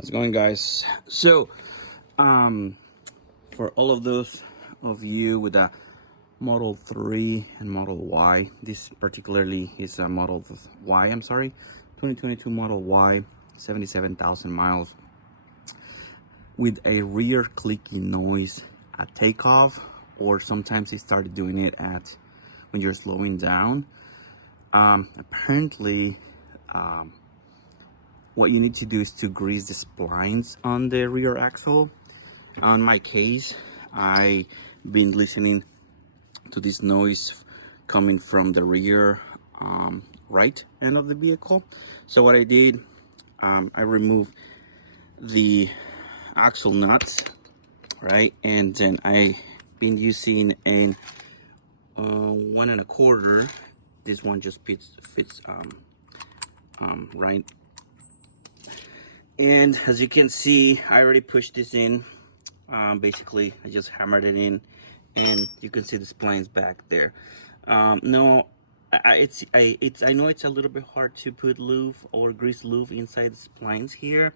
How's it going, guys? So for all of those of you with a Model 3 and Model Y, this particularly is a Model Y, 2022 Model Y, 77,000 miles, with a rear clicky noise at takeoff, or sometimes it started doing it at when you're slowing down. Apparently, what you need to do is to grease the splines on the rear axle. On my case, I've been listening to this noise coming from the rear right end of the vehicle. So what I did, I removed the axle nuts, right, and then I been using a 1 1/4. This one just fits right. And as you can see, I already pushed this in. Basically, I just hammered it in, and you can see the splines back there. No, I know it's a little bit hard to put lube or grease lube inside the splines here.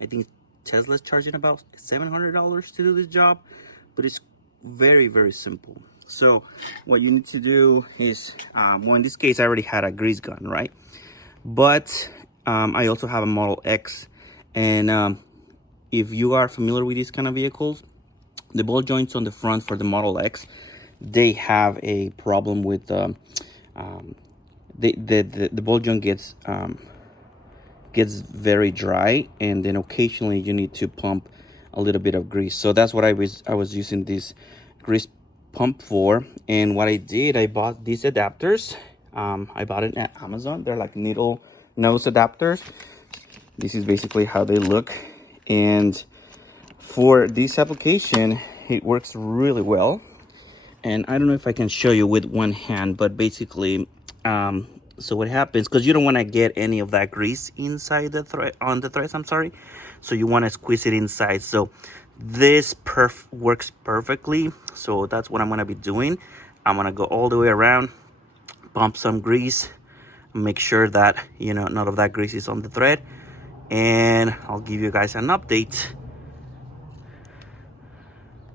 I think Tesla's charging about $700 to do this job, but it's very, very simple. So what you need to do is, well, in this case, I already had a grease gun, right? But I also have a Model X, and if you are familiar with these kind of vehicles, the ball joints on the front for the Model X, they have a problem with the ball joint gets very dry, and then occasionally you need to pump a little bit of grease. So that's what I was using this grease pump for. And what I did, I bought these adapters. I bought it at Amazon. They're like needle nose adapters. This is basically how they look, and for this application it works really well. And I don't know if I can show you with one hand, but basically so what happens, because you don't want to get any of that grease inside the thread, on the threads, so you want to squeeze it inside. So this works perfectly. So that's what I'm going to be doing. I'm going to go all the way around, pump some grease, make sure that none of that grease is on the thread, and I'll give you guys an update